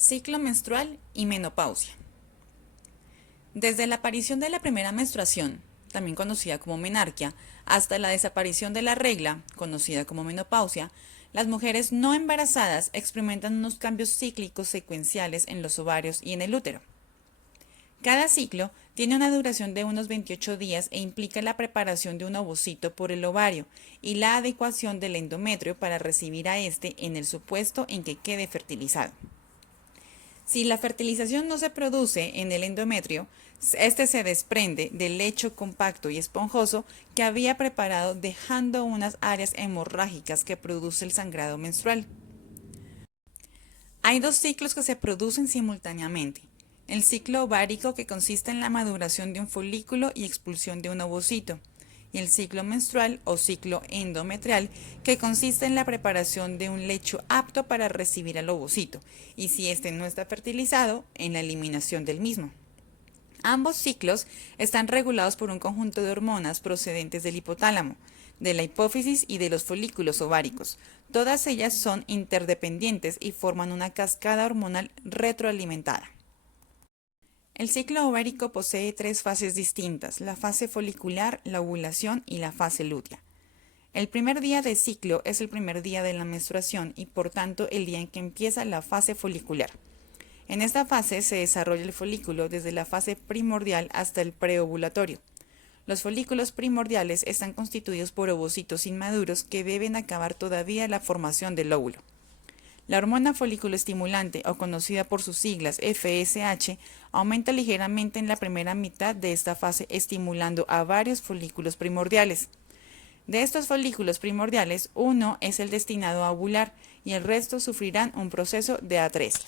Ciclo menstrual y menopausia. Desde la aparición de la primera menstruación, también conocida como menarquia, hasta la desaparición de la regla, conocida como menopausia, las mujeres no embarazadas experimentan unos cambios cíclicos secuenciales en los ovarios y en el útero. Cada ciclo tiene una duración de unos 28 días e implica la preparación de un ovocito por el ovario y la adecuación del endometrio para recibir a este en el supuesto en que quede fertilizado. Si la fertilización no se produce en el endometrio, este se desprende del lecho compacto y esponjoso que había preparado, dejando unas áreas hemorrágicas que produce el sangrado menstrual. Hay dos ciclos que se producen simultáneamente. El ciclo ovárico, que consiste en la maduración de un folículo y expulsión de un ovocito, y el ciclo menstrual o ciclo endometrial, que consiste en la preparación de un lecho apto para recibir al ovocito, y si éste no está fertilizado, en la eliminación del mismo. Ambos ciclos están regulados por un conjunto de hormonas procedentes del hipotálamo, de la hipófisis y de los folículos ováricos. Todas ellas son interdependientes y forman una cascada hormonal retroalimentada. El ciclo ovárico posee tres fases distintas: la fase folicular, la ovulación y la fase lútea. El primer día de ciclo es el primer día de la menstruación y por tanto el día en que empieza la fase folicular. En esta fase se desarrolla el folículo desde la fase primordial hasta el preovulatorio. Los folículos primordiales están constituidos por ovocitos inmaduros que deben acabar todavía la formación del óvulo. La hormona folículo estimulante, o conocida por sus siglas FSH, aumenta ligeramente en la primera mitad de esta fase, estimulando a varios folículos primordiales. De estos folículos primordiales, uno es el destinado a ovular y el resto sufrirán un proceso de atresia.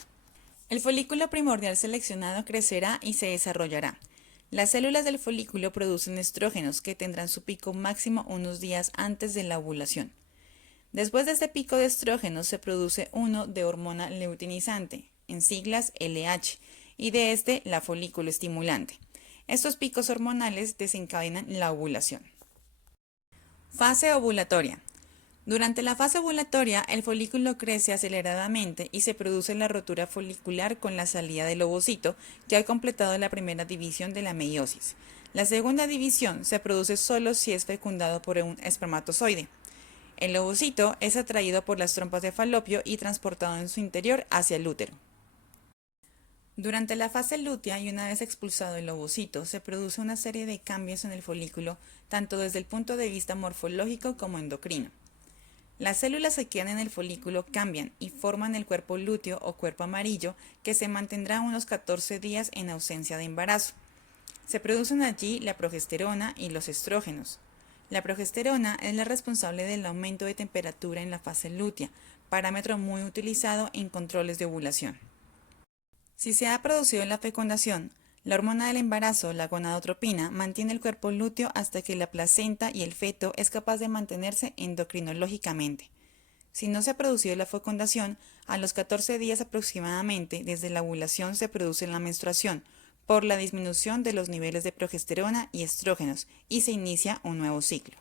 El folículo primordial seleccionado crecerá y se desarrollará. Las células del folículo producen estrógenos que tendrán su pico máximo unos días antes de la ovulación. Después de este pico de estrógenos se produce uno de hormona luteinizante, en siglas LH, y de este la folículo estimulante. Estos picos hormonales desencadenan la ovulación. Fase ovulatoria. Durante la fase ovulatoria, el folículo crece aceleradamente y se produce la rotura folicular con la salida del ovocito, que ha completado la primera división de la meiosis. La segunda división se produce solo si es fecundado por un espermatozoide. El ovocito es atraído por las trompas de falopio y transportado en su interior hacia el útero. Durante la fase lútea y una vez expulsado el ovocito, se produce una serie de cambios en el folículo, tanto desde el punto de vista morfológico como endocrino. Las células que quedan en el folículo cambian y forman el cuerpo lúteo o cuerpo amarillo, que se mantendrá unos 14 días en ausencia de embarazo. Se producen allí la progesterona y los estrógenos. La progesterona es la responsable del aumento de temperatura en la fase lútea, parámetro muy utilizado en controles de ovulación. Si se ha producido la fecundación, la hormona del embarazo, la gonadotropina, mantiene el cuerpo lúteo hasta que la placenta y el feto es capaz de mantenerse endocrinológicamente. Si no se ha producido la fecundación, a los 14 días aproximadamente desde la ovulación se produce la menstruación, por la disminución de los niveles de progesterona y estrógenos, y se inicia un nuevo ciclo.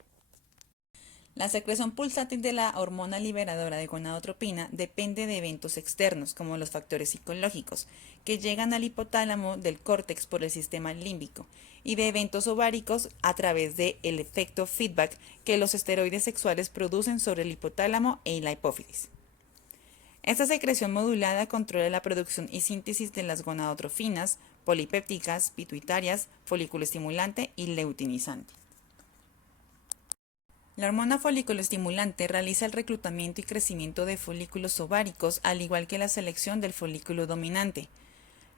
La secreción pulsátil de la hormona liberadora de gonadotropina depende de eventos externos, como los factores psicológicos, que llegan al hipotálamo del córtex por el sistema límbico, y de eventos ováricos a través del efecto feedback que los esteroides sexuales producen sobre el hipotálamo y la hipófisis. Esta secreción modulada controla la producción y síntesis de las gonadotrofinas, polipépticas, pituitarias, folículo estimulante y luteinizante. La hormona folículo estimulante realiza el reclutamiento y crecimiento de folículos ováricos, al igual que la selección del folículo dominante.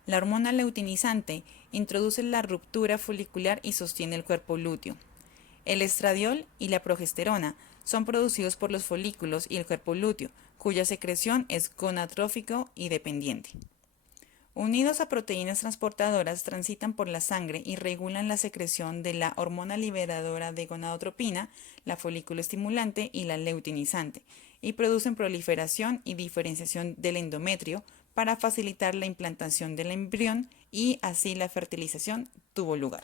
La hormona luteinizante introduce la ruptura folicular y sostiene el cuerpo lúteo. El estradiol y la progesterona son producidos por los folículos y el cuerpo lúteo, cuya secreción es gonadotrófico y dependiente. Unidos a proteínas transportadoras, transitan por la sangre y regulan la secreción de la hormona liberadora de gonadotropina, la folículo estimulante y la luteinizante, y producen proliferación y diferenciación del endometrio para facilitar la implantación del embrión y así la fertilización tuvo lugar.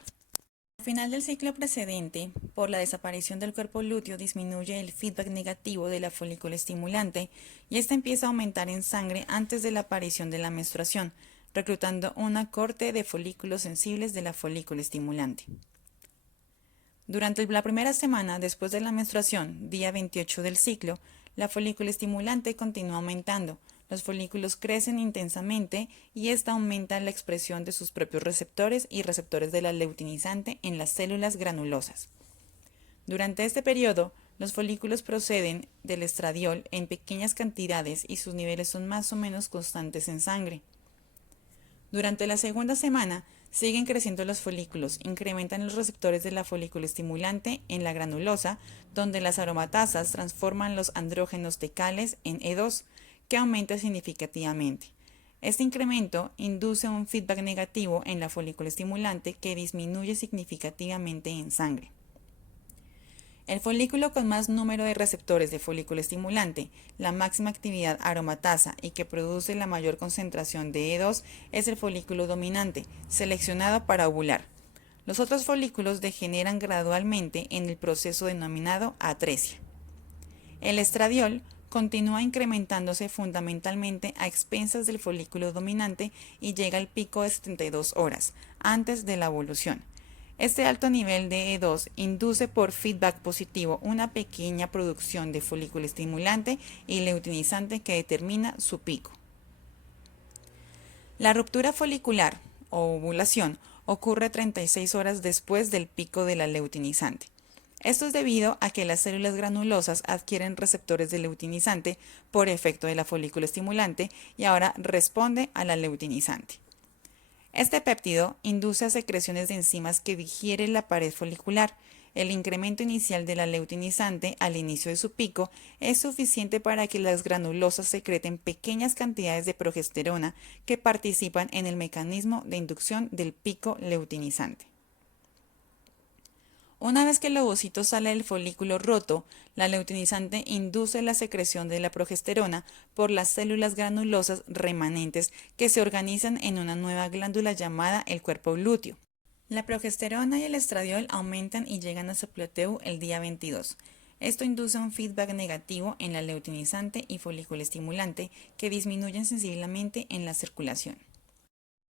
Al final del ciclo precedente, por la desaparición del cuerpo lúteo, disminuye el feedback negativo de la folícula estimulante y ésta empieza a aumentar en sangre antes de la aparición de la menstruación, reclutando una corte de folículos sensibles de la folícula estimulante. Durante la primera semana después de la menstruación, día 28 del ciclo, la folícula estimulante continúa aumentando. Los folículos crecen intensamente y esta aumenta la expresión de sus propios receptores y receptores de la luteinizante en las células granulosas. Durante este periodo, los folículos proceden del estradiol en pequeñas cantidades y sus niveles son más o menos constantes en sangre. Durante la segunda semana, siguen creciendo los folículos, incrementan los receptores de la folícula estimulante en la granulosa, donde las aromatasas transforman los andrógenos tecales en E2, que aumenta significativamente. Este incremento induce un feedback negativo en la folícula estimulante que disminuye significativamente en sangre. El folículo con más número de receptores de folículo estimulante, la máxima actividad aromatasa y que produce la mayor concentración de E2 es el folículo dominante, seleccionado para ovular. Los otros folículos degeneran gradualmente en el proceso denominado atresia. El estradiol continúa incrementándose fundamentalmente a expensas del folículo dominante y llega al pico de 72 horas, antes de la evolución. Este alto nivel de E2 induce por feedback positivo una pequeña producción de folículo estimulante y luteinizante que determina su pico. La ruptura folicular o ovulación ocurre 36 horas después del pico de la luteinizante. Esto es debido a que las células granulosas adquieren receptores de luteinizante por efecto de la folícula estimulante y ahora responde a la luteinizante. Este péptido induce a secreciones de enzimas que digieren la pared folicular. El incremento inicial de la luteinizante al inicio de su pico es suficiente para que las granulosas secreten pequeñas cantidades de progesterona que participan en el mecanismo de inducción del pico luteinizante. Una vez que el ovocito sale del folículo roto, la luteinizante induce la secreción de la progesterona por las células granulosas remanentes que se organizan en una nueva glándula llamada el cuerpo lúteo. La progesterona y el estradiol aumentan y llegan a su plateo el día 22. Esto induce un feedback negativo en la luteinizante y folículo estimulante que disminuyen sensiblemente en la circulación.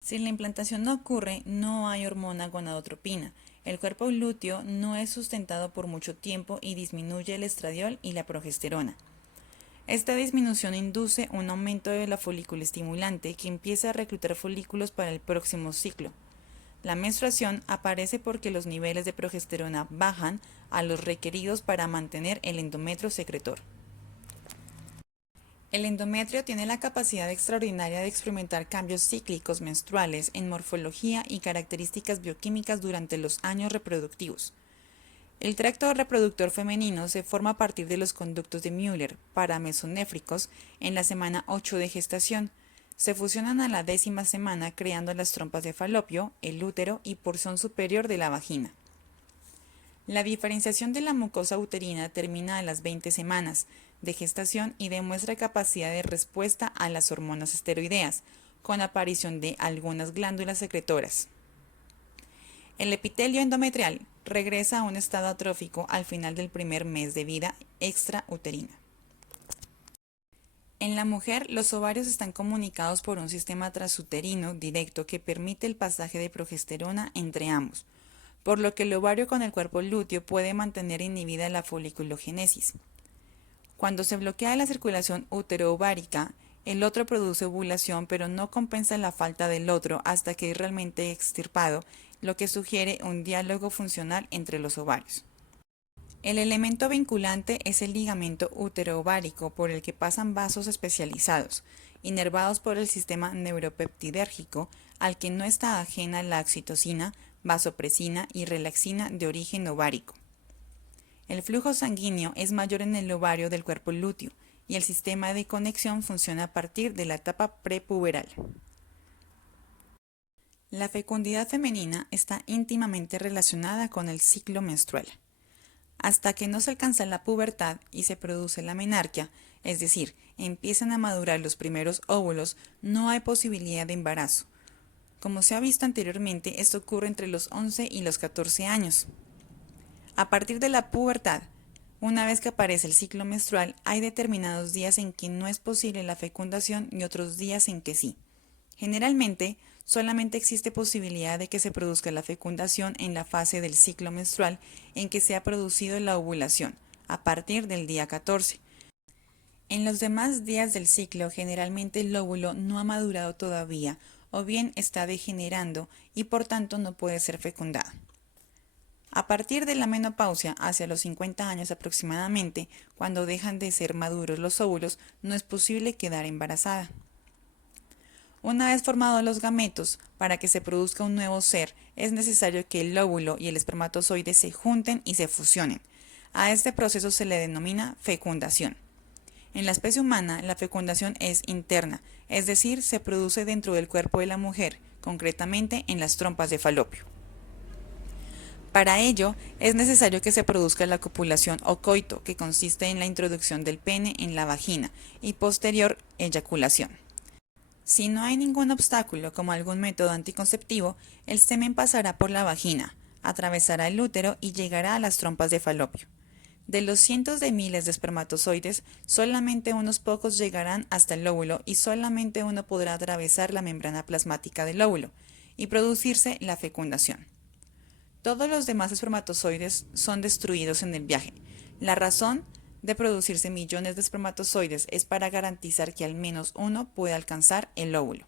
Si la implantación no ocurre, no hay hormona gonadotropina. El cuerpo lúteo no es sustentado por mucho tiempo y disminuye el estradiol y la progesterona. Esta disminución induce un aumento de la folícula estimulante que empieza a reclutar folículos para el próximo ciclo. La menstruación aparece porque los niveles de progesterona bajan a los requeridos para mantener el endometrio secretor. El endometrio tiene la capacidad extraordinaria de experimentar cambios cíclicos menstruales en morfología y características bioquímicas durante los años reproductivos. El tracto reproductor femenino se forma a partir de los conductos de Müller paramesonéfricos en la semana 8 de gestación. Se fusionan a la 10ª semana creando las trompas de falopio, el útero y porción superior de la vagina. La diferenciación de la mucosa uterina termina a las 20 semanas de gestación y demuestra capacidad de respuesta a las hormonas esteroideas, con aparición de algunas glándulas secretoras. El epitelio endometrial regresa a un estado atrófico al final del primer mes de vida extrauterina. En la mujer, los ovarios están comunicados por un sistema transuterino directo que permite el pasaje de progesterona entre ambos, por lo que el ovario con el cuerpo lúteo puede mantener inhibida la foliculogénesis. Cuando se bloquea la circulación útero-ovárica, el otro produce ovulación, pero no compensa la falta del otro hasta que es realmente extirpado, lo que sugiere un diálogo funcional entre los ovarios. El elemento vinculante es el ligamento útero-ovárico por el que pasan vasos especializados, inervados por el sistema neuropeptidérgico, al que no está ajena la oxitocina, vasopresina y relaxina de origen ovárico. El flujo sanguíneo es mayor en el ovario del cuerpo lúteo y el sistema de conexión funciona a partir de la etapa prepuberal. La fecundidad femenina está íntimamente relacionada con el ciclo menstrual. Hasta que no se alcanza la pubertad y se produce la menarquia, es decir, empiezan a madurar los primeros óvulos, no hay posibilidad de embarazo. Como se ha visto anteriormente, esto ocurre entre los 11 y los 14 años. A partir de la pubertad, una vez que aparece el ciclo menstrual, hay determinados días en que no es posible la fecundación y otros días en que sí. Generalmente, solamente existe posibilidad de que se produzca la fecundación en la fase del ciclo menstrual en que se ha producido la ovulación, a partir del día 14. En los demás días del ciclo, generalmente el óvulo no ha madurado todavía o bien está degenerando y por tanto no puede ser fecundado. A partir de la menopausia, hacia los 50 años aproximadamente, cuando dejan de ser maduros los óvulos, no es posible quedar embarazada. Una vez formados los gametos, para que se produzca un nuevo ser, es necesario que el óvulo y el espermatozoide se junten y se fusionen. A este proceso se le denomina fecundación. En la especie humana, la fecundación es interna, es decir, se produce dentro del cuerpo de la mujer, concretamente en las trompas de falopio. Para ello, es necesario que se produzca la copulación o coito, que consiste en la introducción del pene en la vagina y posterior eyaculación. Si no hay ningún obstáculo, como algún método anticonceptivo, el semen pasará por la vagina, atravesará el útero y llegará a las trompas de falopio. De los cientos de miles de espermatozoides, solamente unos pocos llegarán hasta el óvulo y solamente uno podrá atravesar la membrana plasmática del óvulo y producirse la fecundación. Todos los demás espermatozoides son destruidos en el viaje. La razón de producirse millones de espermatozoides es para garantizar que al menos uno pueda alcanzar el óvulo.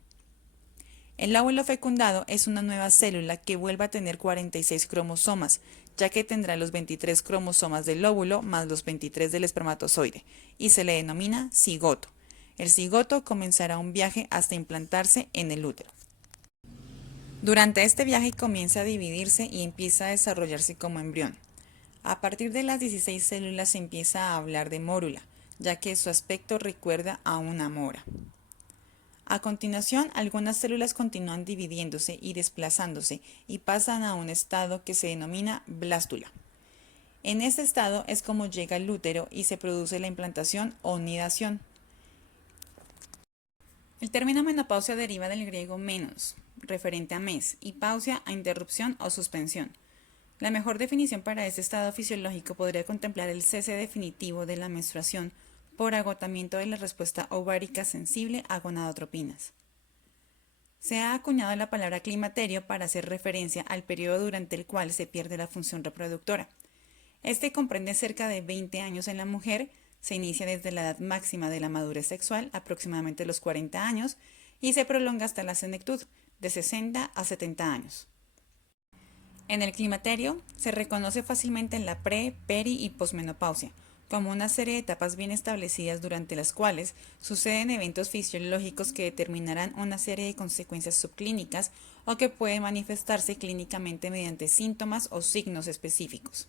El óvulo fecundado es una nueva célula que vuelve a tener 46 cromosomas, ya que tendrá los 23 cromosomas del óvulo más los 23 del espermatozoide, y se le denomina cigoto. El cigoto comenzará un viaje hasta implantarse en el útero. Durante este viaje comienza a dividirse y empieza a desarrollarse como embrión. A partir de las 16 células se empieza a hablar de mórula, ya que su aspecto recuerda a una mora. A continuación, algunas células continúan dividiéndose y desplazándose y pasan a un estado que se denomina blástula. En este estado es como llega el útero y se produce la implantación o nidación. El término menopausia deriva del griego menos, referente a mes, y pausia a interrupción o suspensión. La mejor definición para este estado fisiológico podría contemplar el cese definitivo de la menstruación por agotamiento de la respuesta ovárica sensible a gonadotropinas. Se ha acuñado la palabra climaterio para hacer referencia al periodo durante el cual se pierde la función reproductora. Este comprende cerca de 20 años en la mujer, se inicia desde la edad máxima de la madurez sexual, aproximadamente los 40 años, y se prolonga hasta la senectud, de 60 a 70 años. En el climaterio se reconoce fácilmente en la pre-, peri- y posmenopausia, como una serie de etapas bien establecidas durante las cuales suceden eventos fisiológicos que determinarán una serie de consecuencias subclínicas o que pueden manifestarse clínicamente mediante síntomas o signos específicos.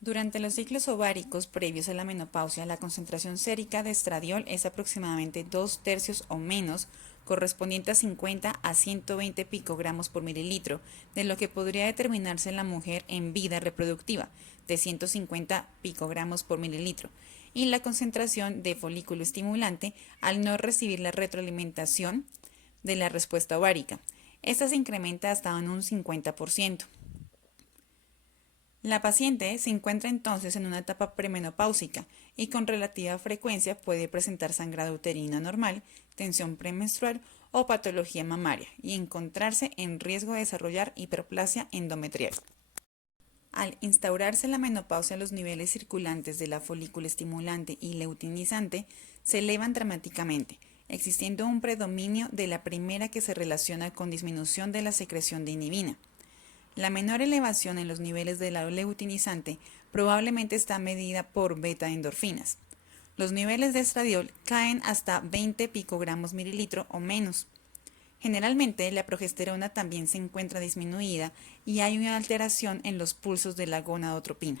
Durante los ciclos ováricos previos a la menopausia, la concentración sérica de estradiol es aproximadamente 2/3 o menos, correspondiente a 50 a 120 picogramos por mililitro, de lo que podría determinarse en la mujer en vida reproductiva, de 150 picogramos por mililitro, y la concentración de folículo estimulante al no recibir la retroalimentación de la respuesta ovárica. Esta se incrementa hasta en un 50%. La paciente se encuentra entonces en una etapa premenopáusica y con relativa frecuencia puede presentar sangrado uterino anormal, tensión premenstrual o patología mamaria y encontrarse en riesgo de desarrollar hiperplasia endometrial. Al instaurarse la menopausia, los niveles circulantes de la folículo estimulante y luteinizante se elevan dramáticamente, existiendo un predominio de la primera que se relaciona con disminución de la secreción de inhibina. La menor elevación en los niveles de la luteinizante probablemente está medida por beta-endorfinas. Los niveles de estradiol caen hasta 20 picogramos mililitro o menos. Generalmente la progesterona también se encuentra disminuida y hay una alteración en los pulsos de la gonadotropina.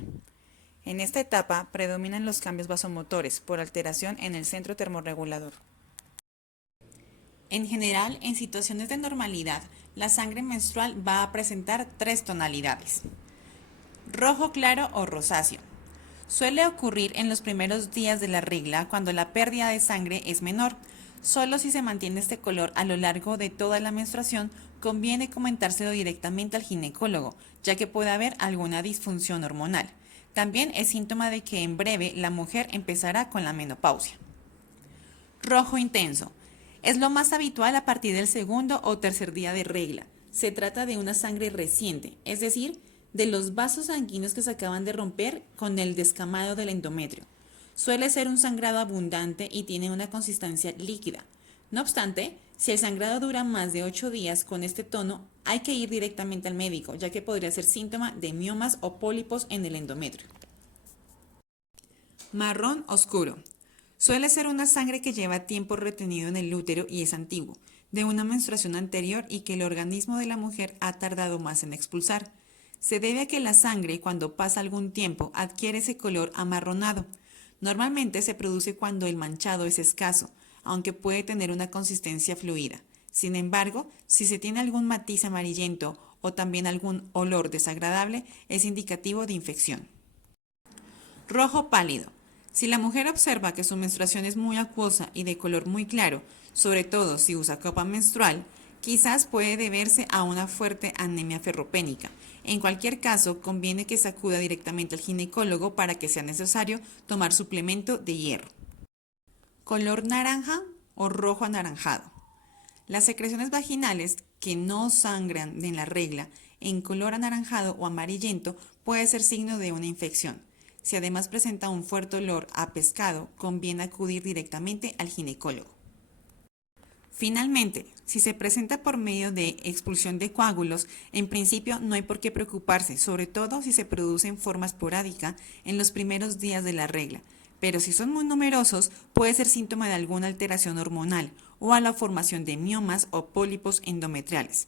En esta etapa predominan los cambios vasomotores por alteración en el centro termorregulador. En general, en situaciones de normalidad, la sangre menstrual va a presentar 3 tonalidades: rojo claro o rosáceo. Suele ocurrir en los primeros días de la regla cuando la pérdida de sangre es menor. Solo si se mantiene este color a lo largo de toda la menstruación, conviene comentárselo directamente al ginecólogo, ya que puede haber alguna disfunción hormonal. También es síntoma de que en breve la mujer empezará con la menopausia. Rojo intenso. Es lo más habitual a partir del segundo o tercer día de regla. Se trata de una sangre reciente, es decir, de los vasos sanguíneos que se acaban de romper con el descamado del endometrio. Suele ser un sangrado abundante y tiene una consistencia líquida. No obstante, si el sangrado dura más de 8 días con este tono, hay que ir directamente al médico, ya que podría ser síntoma de miomas o pólipos en el endometrio. Marrón oscuro. Suele ser una sangre que lleva tiempo retenido en el útero y es antiguo, de una menstruación anterior y que el organismo de la mujer ha tardado más en expulsar. Se debe a que la sangre, cuando pasa algún tiempo, adquiere ese color amarronado. Normalmente se produce cuando el manchado es escaso, aunque puede tener una consistencia fluida. Sin embargo, si se tiene algún matiz amarillento o también algún olor desagradable, es indicativo de infección. Rojo pálido. Si la mujer observa que su menstruación es muy acuosa y de color muy claro, sobre todo si usa copa menstrual, quizás puede deberse a una fuerte anemia ferropénica. En cualquier caso, conviene que se acuda directamente al ginecólogo para que sea necesario tomar suplemento de hierro. Color naranja o rojo anaranjado. Las secreciones vaginales que no sangran en la regla en color anaranjado o amarillento puede ser signo de una infección. Si además presenta un fuerte olor a pescado, conviene acudir directamente al ginecólogo. Finalmente, si se presenta por medio de expulsión de coágulos, en principio no hay por qué preocuparse, sobre todo si se produce en forma esporádica en los primeros días de la regla, pero si son muy numerosos puede ser síntoma de alguna alteración hormonal o a la formación de miomas o pólipos endometriales.